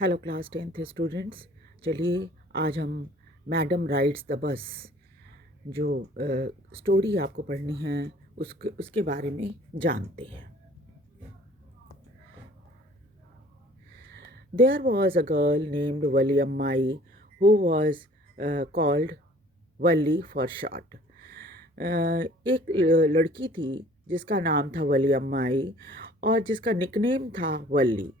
Hello class 10th students. चलिए आज हम मैडम राइड्स द बस जो स्टोरी आपको पढ़नी है उसके बारे में जानते हैं। There was a girl named Valliammai who was called Valli for short. एक लड़की थी जिसका नाम था वली अम्माई और जिसका निकनेम था Valli.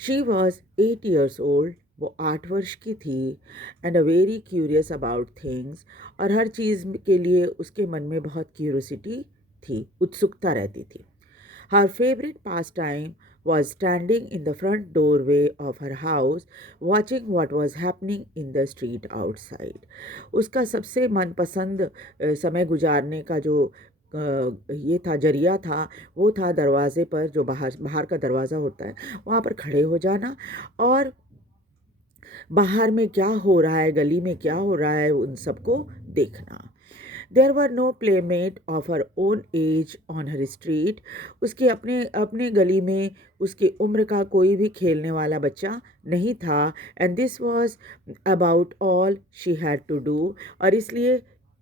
She was 8 years old। वो 8 वर्ष की थी। And a very curious about things. और हर चीज़ के लिए उसके मन में बहुत क्यूरोसिटी थी, उत्सुकता रहती थी। हर favourite pass time was standing in the front doorway of her house watching what was happening in the street outside। उसका सबसे मनपसंद समय गुजारने का जो ये था जरिया था, वो था दरवाजे पर, जो बाहर बाहर का दरवाज़ा होता है वहाँ पर खड़े हो जाना और बाहर में क्या हो रहा है, गली में क्या हो रहा है, उन सबको देखना। There were no playmate of her own age on her street. उसके अपने अपने गली में उसकी उम्र का कोई भी खेलने वाला बच्चा नहीं था। And this was about all she had to do. और इसलिए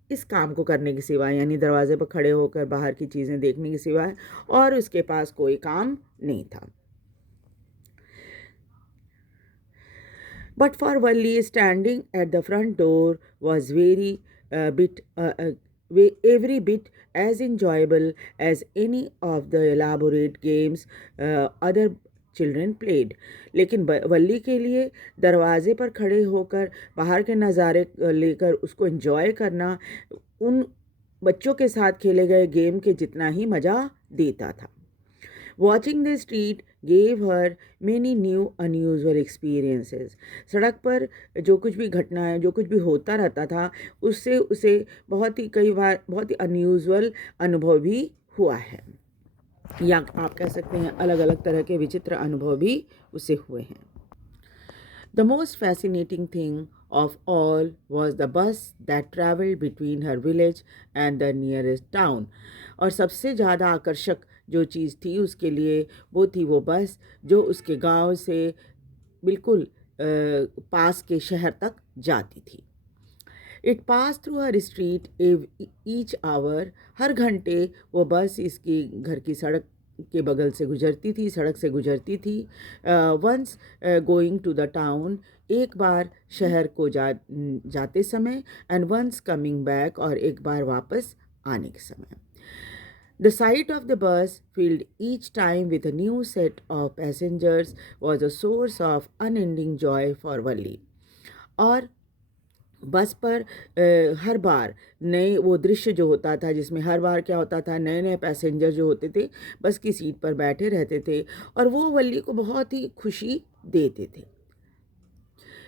इस काम को करने की सिवाय, यानी दरवाजे पर खड़े होकर बाहर की चीज़ें देखने की सिवाय और उसके पास कोई काम नहीं था। But for Valli, standing at the front door was every bit as enjoyable as any of the elaborate games other children played. लेकिन वल्ली के लिए दरवाजे पर खड़े होकर बाहर के नज़ारे लेकर उसको एंजॉय करना उन बच्चों के साथ खेले गए गेम के जितना ही मज़ा देता था। Watching the street gave her many new unusual experiences. सड़क पर जो कुछ भी घटनाएं, जो कुछ भी होता रहता था, उससे उसे कई बार बहुत ही अनयूजुअल अनुभव भी हुआ है, या आप कह सकते हैं अलग अलग तरह के विचित्र अनुभव भी उसे हुए हैं। The most fascinating thing of all was the bus that traveled between her village and the nearest town। और सबसे ज़्यादा आकर्षक जो चीज़ थी उसके लिए वो थी वो बस जो उसके गांव से बिल्कुल पास के शहर तक जाती थी। It pass through her street each hour. हर घंटे वो बस इसकी घर की सड़क के बगल से गुजरती थी, सड़क से गुजरती थी। Once going to the town, एक बार शहर को जाते समय, एंड वंस कमिंग बैक, और एक बार वापस आने के समय। The sight of the bus, filled each time with a new set of passengers, was a source of unending joy for Valli। और बस पर हर बार नए वो दृश्य जो होता था, जिसमें हर बार क्या होता था, नए नए पैसेंजर जो होते थे बस की सीट पर बैठे रहते थे और वो वल्ली को बहुत ही खुशी देते थे।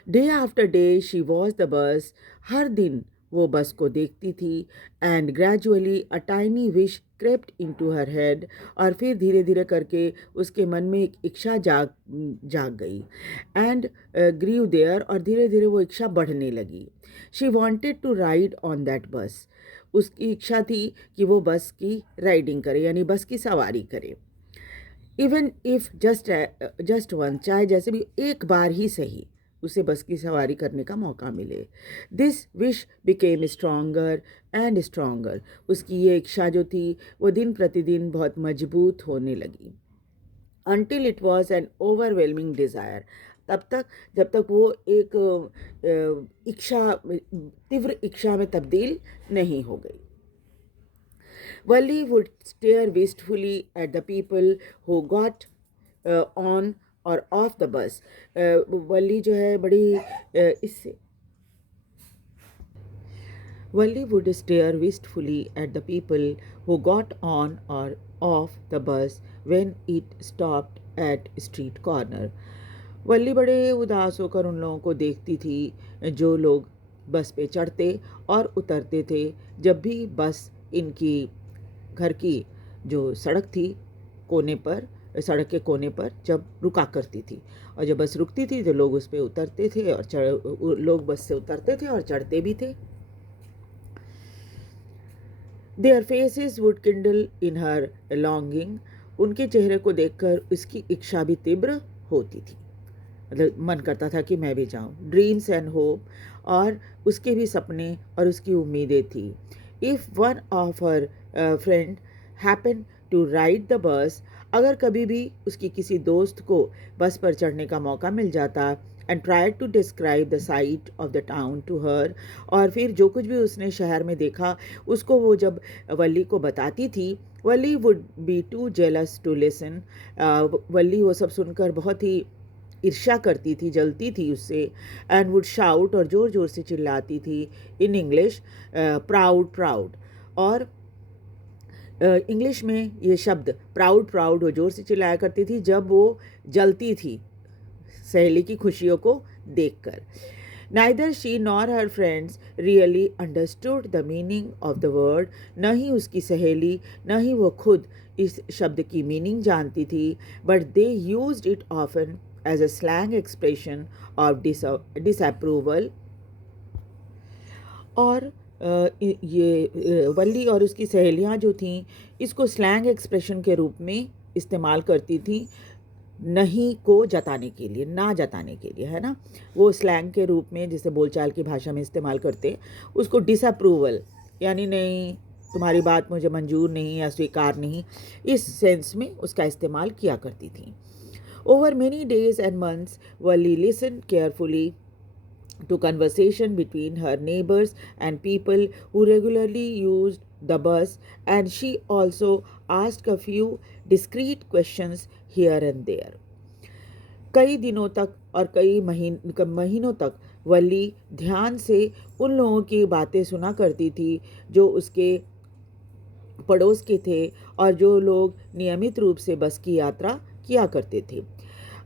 Day after day she watch the bus. हर दिन वो बस को देखती थी। And gradually a tiny wish crept into her head. और फिर धीरे धीरे करके उसके मन में एक इच्छा जाग गई। एंड ग्रीव देयर, और धीरे धीरे वो इच्छा बढ़ने लगी। She wanted to ride on that bus. उसकी इच्छा थी कि वो बस की राइडिंग करे, यानी बस की सवारी करे। इवन इफ जस्ट वन, चाहे जैसे भी एक बार ही सही उसे बस की सवारी करने का मौका मिले। This wish became stronger and stronger. उसकी ये इच्छा जो थी वो दिन प्रतिदिन बहुत मजबूत होने लगी। Until it was an overwhelming desire. तब तक जब तक वो एक तीव्र इच्छा में तब्दील नहीं हो गई। Wally would stare wistfully at the people who got on or off the bus। वली जो है बड़ी इससे Wally would stare wistfully at the people who got on or off the bus when it stopped at street corner। वल्ली बड़े उदास होकर उन लोगों को देखती थी जो लोग बस पे चढ़ते और उतरते थे जब भी बस इनकी घर की जो सड़क थी कोने पर, सड़क के कोने पर जब रुका करती थी। और जब बस रुकती थी तो लोग उस पर उतरते थे और लोग बस से उतरते थे और चढ़ते भी थे। Their faces would kindle in her longing। उनके चेहरे को देखकर उसकी इच्छा भी तीव्र होती थी, मतलब मन करता था कि मैं भी जाऊं। ड्रीम्स एंड होप, और उसके भी सपने और उसकी उम्मीदें थी। If one of her friend happen to ride the bus, अगर कभी भी उसकी किसी दोस्त को बस पर चढ़ने का मौका मिल जाता, and try to describe the sight of the town to her, और फिर जो कुछ भी उसने शहर में देखा उसको वो जब वल्ली को बताती थी, Valli would be too jealous to listen. Valli वो सब सुनकर बहुत ही ईर्ष्या करती थी, जलती थी उससे, एंड वुड शाउट, और ज़ोर ज़ोर से चिल्लाती थी इन इंग्लिश, प्राउड प्राउड। और इंग्लिश में ये शब्द प्राउड प्राउड वो ज़ोर से चिल्लाया करती थी जब वो जलती थी सहेली की खुशियों को देखकर। Neither she nor her friends really understood the meaning of the word, न ही उसकी सहेली न ही वो खुद इस शब्द की मीनिंग जानती थी, but they used it often as a slang expression of disapproval. और ये वल्ली और उसकी सहेलियां जो थीं इसको स्लैंग एक्सप्रेशन के रूप में इस्तेमाल करती थी, नहीं को जताने के लिए, ना जताने के लिए, है ना। वो स्लैंग के रूप में जिसे बोलचाल की भाषा में इस्तेमाल करते, उसको डिसअप्रूवल यानी नहीं, तुम्हारी बात मुझे मंजूर नहीं या स्वीकार नहीं, इस सेंस में उसका इस्तेमाल किया करती थी। Over many days and months Wali listen carefully to conversation between her neighbors and people who regularly used the bus, and she also asked a few discreet questions here and there. कई दिनों तक और कई महीनों तक वली ध्यान से उन लोगों की बातें सुना करती थी जो उसके पड़ोस के थे और जो लोग नियमित रूप से बस की यात्रा किया करते थे।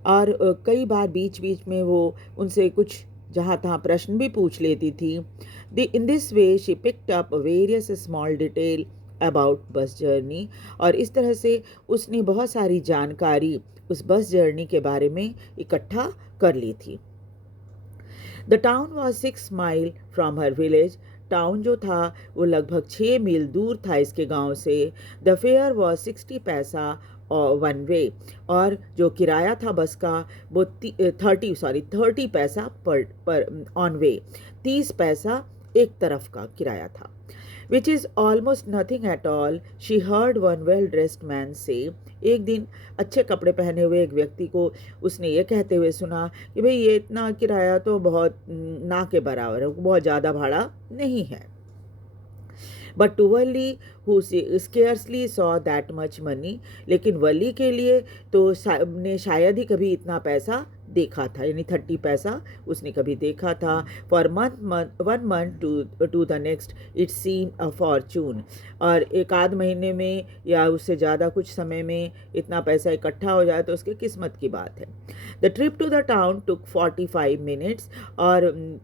और कई बार बीच बीच में वो उनसे कुछ जहाँ तहाँ प्रश्न भी पूछ लेती थी। In this way she picked up various small detail about bus journey, और इस तरह से उसने बहुत सारी जानकारी उस बस जर्नी के बारे में इकट्ठा कर ली थी। The town was 6 mile from her village, town जो था वो लगभग 6 मील दूर था इसके गांव से। द फेयर वॉज 60 पैसा और वन वे, और जो किराया था बस का वो 30 पैसा पर ऑन वे, 30 पैसा एक तरफ का किराया था। Which is almost nothing at all, she heard one well dressed man से। एक दिन अच्छे कपड़े पहने हुए एक व्यक्ति को उसने ये कहते हुए सुना कि भाई ये इतना किराया तो बहुत ना के बराबर है, बहुत ज़्यादा भाड़ा नहीं है। But to Valli who scarcely saw that much money, लेकिन वली के लिए तो ने शायद ही कभी इतना पैसा देखा था, यानी 30 पैसा उसने कभी देखा था। For one month to the next it seem a fortune, और एक आध महीने में या उससे ज़्यादा कुछ समय में इतना पैसा इकट्ठा हो जाए तो उसकी किस्मत की बात है। The trip to the town took 45 minutes, और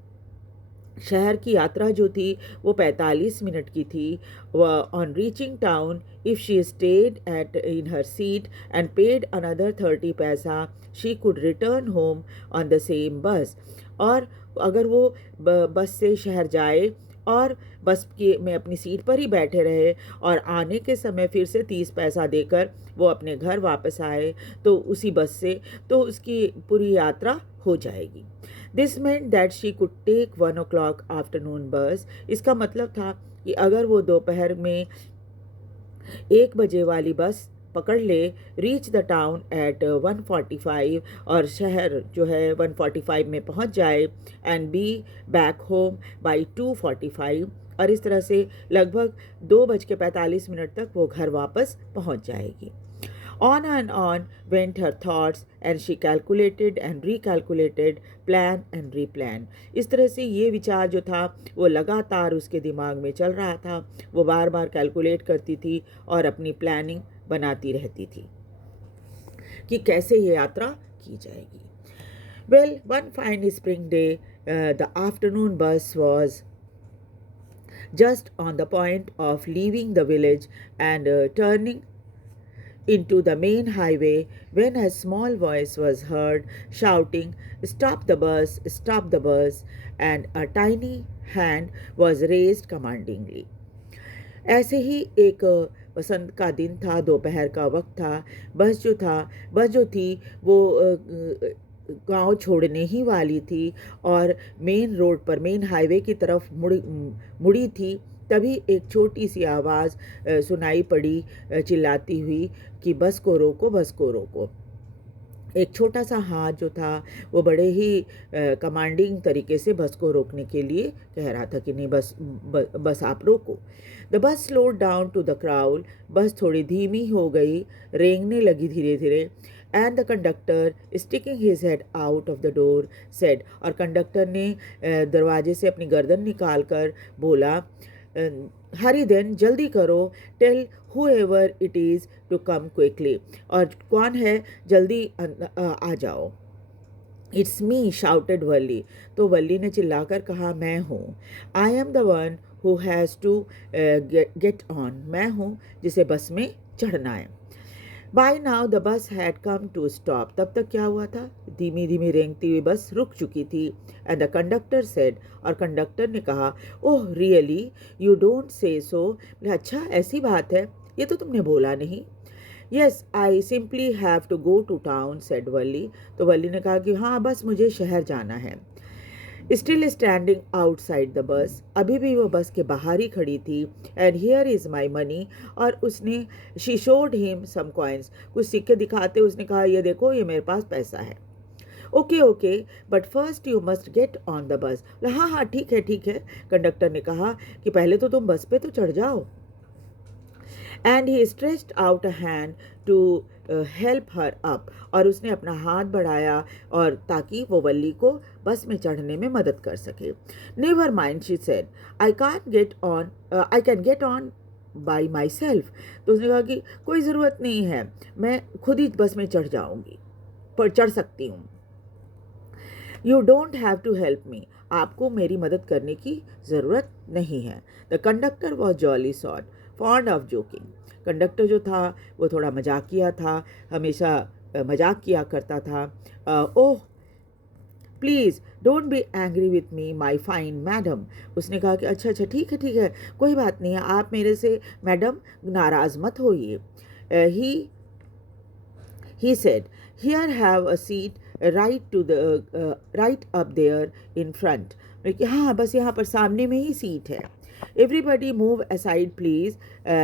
शहर की यात्रा जो थी वो 45 मिनट की थी। On reaching town if she stayed at in her seat and paid another 30 पैसा she could return home on the same बस, और अगर वो बस से शहर जाए और बस की में अपनी सीट पर ही बैठे रहे और आने के समय फिर से 30 पैसा देकर वो अपने घर वापस आए तो उसी बस से, तो उसकी पूरी यात्रा हो जाएगी। This meant that she could take 1 o'clock afternoon bus, इसका मतलब था कि अगर वो दोपहर में 1 बजे वाली बस पकड़ ले, रीच द टाउन एट 1:45, और शहर जो है 1:45 में पहुंच जाए, and be back home by 2:45, और इस तरह से लगभग 2:45 तक वो घर वापस पहुंच जाएगी। On and on went her thoughts, and she calculated and recalculated, plan and replan. इस तरह से ये विचार जो था वो लगातार उसके दिमाग में चल रहा था, वो बार बार कैलकुलेट करती थी और अपनी प्लानिंग बनाती रहती थी कि कैसे ये यात्रा की जाएगी। Well, one fine spring day, the afternoon bus was just on the point of leaving the village and turning into the main highway when a small voice was heard shouting, "Stop the bus, stop the bus," and a tiny hand was raised commandingly. ऐसे ही एक वसंत का दिन था, दोपहर का वक्त था। बस जो थी वो गांव छोड़ने ही वाली थी और मेन रोड पर, मेन हाईवे की तरफ मुड़ी थी। तभी एक छोटी सी आवाज़ सुनाई पड़ी, चिल्लाती हुई कि बस को रोको, बस को रोको। एक छोटा सा हाथ जो था वो बड़े ही कमांडिंग तरीके से बस को रोकने के लिए कह रहा था कि नहीं, बस आप रोको। The bus slowed down to the crowd. Bus थोड़ी धीमी हो गई, रेंगने लगी धीरे धीरे। And the conductor sticking his head out of the door said, और कंडक्टर ने दरवाजे से अपनी गर्दन निकाल कर बोला, हरी देन, जल्दी करो, tell whoever it is to come quickly, और कौन है, जल्दी आ जाओ। इट्स मी शाउटेड वल्ली, तो वल्ली ने चिल्लाकर कहा, मैं हूँ। I am the one who has to get on, मैं हूँ जिसे बस में चढ़ना है। By now the bus had come to stop, तब तक क्या हुआ था, धीमी धीमी रेंगती हुई बस रुक चुकी थी। एंड द कंडक्टर सेड, और कंडक्टर ने कहा, oh really, you don't say सो, अच्छा ऐसी बात है, ये तो तुमने बोला नहीं। Yes I simply have to go to town said Valli, तो वल्ली ने कहा कि हाँ, बस मुझे शहर जाना है। Still standing outside the bus, अभी भी वो बस के बाहर ही खड़ी थी। And here is my money, और उसने she showed him some coins, कुछ सिक्के दिखाते उसने कहा, ये देखो, ये मेरे पास पैसा है। Okay but first you must get on the बस, हाँ हाँ ठीक है, कंडक्टर ने कहा कि पहले तो तुम बस पे तो चढ़ जाओ। And he stretched out a hand to help her up, और उसने अपना हाथ बढ़ाया और ताकि वो वल्ली को बस में चढ़ने में मदद कर सके। Never mind, she said, I can get on by my self, तो उसने कहा कि कोई ज़रूरत नहीं है, मैं खुद ही बस में चढ़ जाऊंगी, पर चढ़ सकती हूँ। You don't have to help me, आपको मेरी मदद करने की ज़रूरत नहीं है। The conductor was jolly sort fond of joking, conductor जो था वो थोड़ा मजाकिया था, हमेशा मजाक किया करता था। Oh please don't be angry with me my fine madam, उसने कहा कि अच्छा ठीक है, कोई बात नहीं है, आप मेरे से मैडम नाराज़ मत होइए। He said, here have a seat right up there in front, हाँ बस यहाँ पर सामने में ही सीट है। Everybody move aside please,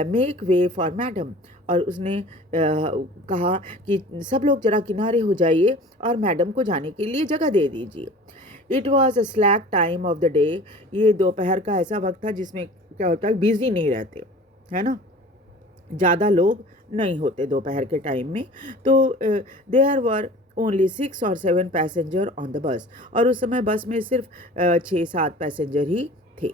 make way for madam, और उसने कहा कि सब लोग जरा किनारे हो जाइए और मैडम को जाने के लिए जगह दे दीजिए। It was a slack time of the day, ये दोपहर का ऐसा वक्त था जिसमें क्या होता है, बिजी नहीं रहते, है ना, ज़्यादा लोग नहीं होते दोपहर के टाइम में। तो there were only 6 or 7 passenger on the bus, और उस समय बस में सिर्फ 6-7 पैसेंजर ही थे।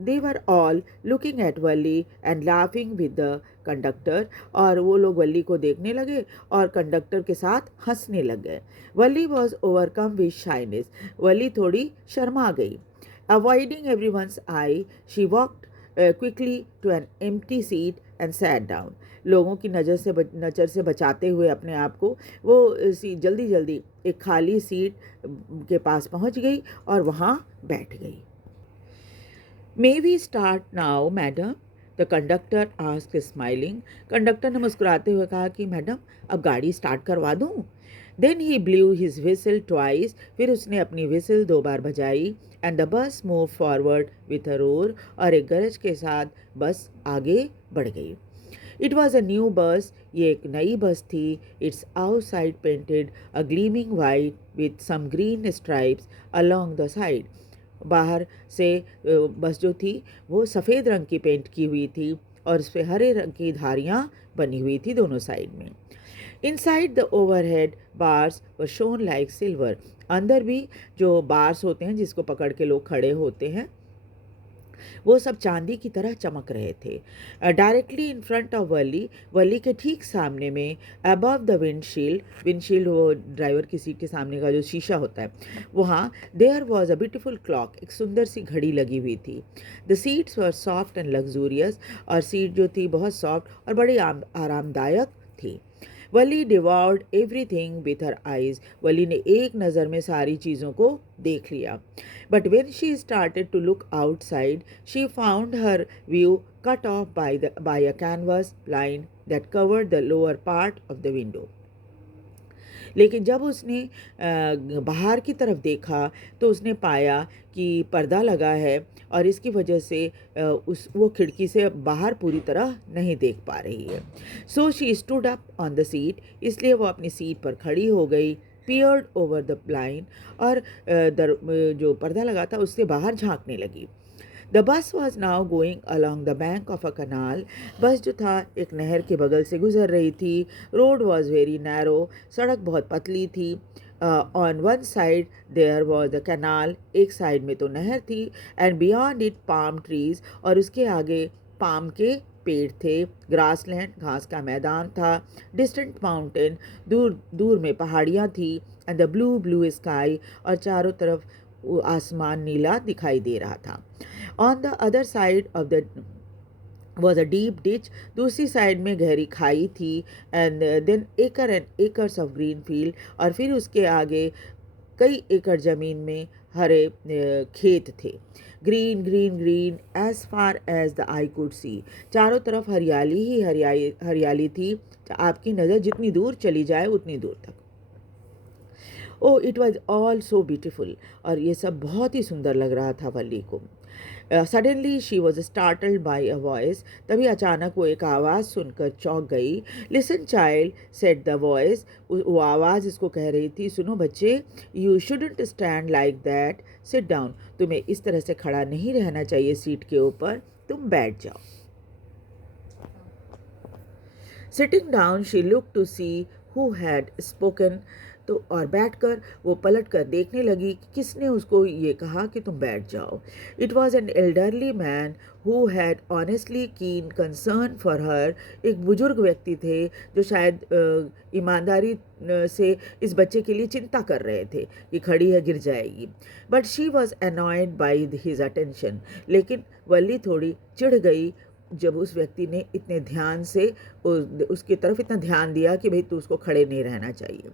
They were all looking at Valli and laughing with the conductor, और वो लोग वल्ली को देखने लगे और कंडक्टर के साथ हंसने लग गए। वल्ली was overcome with shyness, वल्ली थोड़ी शर्मा गई। Avoiding everyone's eye, she walked quickly to an empty seat and sat down. लोगों की नज़र से बचाते हुए अपने आप को वो जल्दी जल्दी एक खाली सीट के पास पहुंच गई और वहाँ बैठ गई। May we start now madam, the conductor asked smiling, conductor ने मुस्कुराते हुए कहा कि मैडम अब गाड़ी स्टार्ट करवा दूँ। Then he blew his whistle twice, फिर उसने अपनी विसल 2 बार बजाई। And the bus move forward with a roar, और एक गरज के साथ बस आगे बढ़ गई। It was a new bus, ये एक नई बस थी। Its outside painted a gleaming white with some green stripes along the side, बाहर से बस जो थी वो सफ़ेद रंग की पेंट की हुई थी और उस पर हरे रंग की धारियाँ बनी हुई थी दोनों साइड में। Inside the overhead bars were shown like silver, अंदर भी जो बार्स होते हैं जिसको पकड़ के लोग खड़े होते हैं वो सब चांदी की तरह चमक रहे थे। Directly in front of Valli के ठीक सामने में, अबव द विंडशील्ड वो ड्राइवर की सीट के सामने का जो शीशा होता है वहाँ, there was a beautiful clock, एक सुंदर सी घड़ी लगी हुई थी। The seats were soft and luxurious, और सीट जो थी बहुत सॉफ्ट और बड़ी आरामदायक थी। Valli devoured everything with her eyes. Valli ने एक नज़र में सारी चीज़ों को देख लिया। But when she started to look outside she found her view cut off by a canvas blind that covered the lower part of the window. लेकिन जब उसने बाहर की तरफ देखा तो उसने पाया कि पर्दा लगा है और इसकी वजह से वो खिड़की से बाहर पूरी तरह नहीं देख पा रही है। So she stood up on the seat, इसलिए वो अपनी सीट पर खड़ी हो गई। पियर्ड ओवर द ब्लाइंड, और जो पर्दा लगा था उससे बाहर झांकने लगी। The bus was now going along the bank of a canal. Bus जो था एक नहर के बगल से गुजर रही थी। रोड वॉज वेरी नैरो, सड़क बहुत पतली थी। On one side there was the canal, एक साइड में तो नहर थी। And beyond it palm trees, और उसके आगे पाम के पेड़ थे। ग्रासलैंड, घास का मैदान था। डिस्टेंट माउंटेन, दूर दूर में पहाड़ियाँ थी। And the blue blue sky, और चारों तरफ आसमान नीला दिखाई दे रहा था। On the other side of the was a deep ditch, दूसरी साइड में गहरी खाई थी। And then and acres of green field, और फिर उसके आगे कई एकड़ ज़मीन में हरे खेत थे। Green green green as far as the eye could see, चारों तरफ हरियाली ही हरियाली थी, आपकी नज़र जितनी दूर चली जाए उतनी दूर तक। Oh it was all so beautiful, और ये सब बहुत ही सुंदर लग रहा था वल्ली को। Suddenly she was startled by a voice, तभी अचानक वो एक आवाज़ सुनकर चौंक गई। Listen child, said the voice, वो आवाज़ इसको कह रही थी, सुनो बच्चे, you shouldn't stand like that, sit down, तुम्हें इस तरह से खड़ा नहीं रहना चाहिए सीट के ऊपर, तुम बैठ जाओ। Sitting down she look to see who had spoken, तो और बैठकर वो पलट कर देखने लगी कि किसने उसको ये कहा कि तुम बैठ जाओ। It was an elderly man who had honestly कीन कंसर्न फॉर हर, एक बुजुर्ग व्यक्ति थे जो शायद ईमानदारी से इस बच्चे के लिए चिंता कर रहे थे कि खड़ी है गिर जाएगी। But she was annoyed by his attention, लेकिन वल्ली थोड़ी चिढ़ गई जब उस व्यक्ति ने इतने ध्यान से उसकी तरफ इतना ध्यान दिया कि भाई तू उसको खड़े नहीं रहना चाहिए।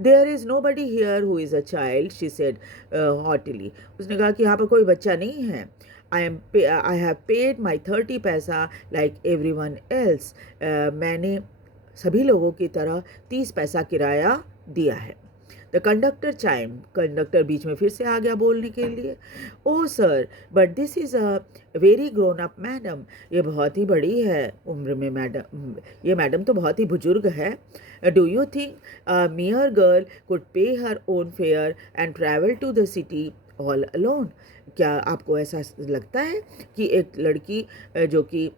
There is nobody here who is a child, she said hotly, उसने कहा कि यहाँ पर कोई बच्चा नहीं है। आई हैव पेड माई 30 पैसा लाइक एवरी वन एल्स, मैंने सभी लोगों की तरह 30 पैसा किराया दिया है। द कंडक्टर चाइम, कंडक्टर बीच में फिर से आ गया बोलने के लिए। Oh sir, but this is a very grown up madam, ये बहुत ही बड़ी है उम्र में मैडम, ये मैडम तो बहुत ही बुजुर्ग है। Do you think a mere girl could pay her own fare and travel to the city all alone, क्या आपको ऐसा लगता है कि एक लड़की जो कि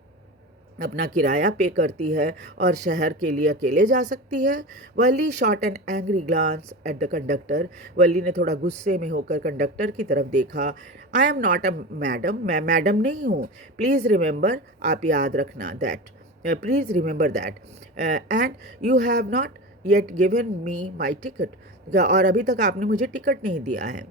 अपना किराया पे करती है और शहर के लिए अकेले जा सकती है? Valli shot an angry glance at the conductor, Valli ने थोड़ा गुस्से में होकर कंडक्टर की तरफ देखा। I am not a madam, मैं मैडम नहीं हूँ, प्लीज़ रिमेंबर, आप याद रखना that, please remember that, and you have not yet given me my ticket, और अभी तक आपने मुझे टिकट नहीं दिया है।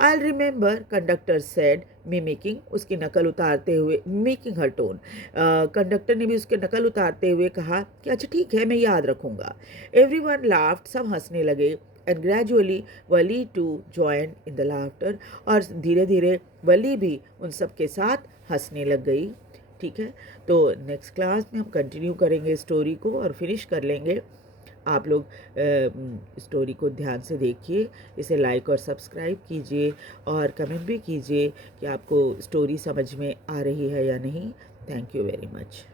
I remember, conductor said, mimicking, उसकी नकल उतारते हुए, मिमिकिंग हर टोन, कंडक्टर ने भी उसके नकल उतारते हुए कहा कि अच्छा ठीक है मैं याद रखूँगा। एवरीवन लाफ्ड, सब हंसने लगे। And gradually Valli to join in the laughter, और धीरे धीरे वली भी उन सब के साथ हंसने लग गई। ठीक है, तो नेक्स्ट क्लास में हम कंटिन्यू करेंगे स्टोरी को और फिनिश कर लेंगे। आप लोग स्टोरी को ध्यान से देखिए, इसे लाइक और सब्सक्राइब कीजिए और कमेंट भी कीजिए कि आपको स्टोरी समझ में आ रही है या नहीं। Thank you very much.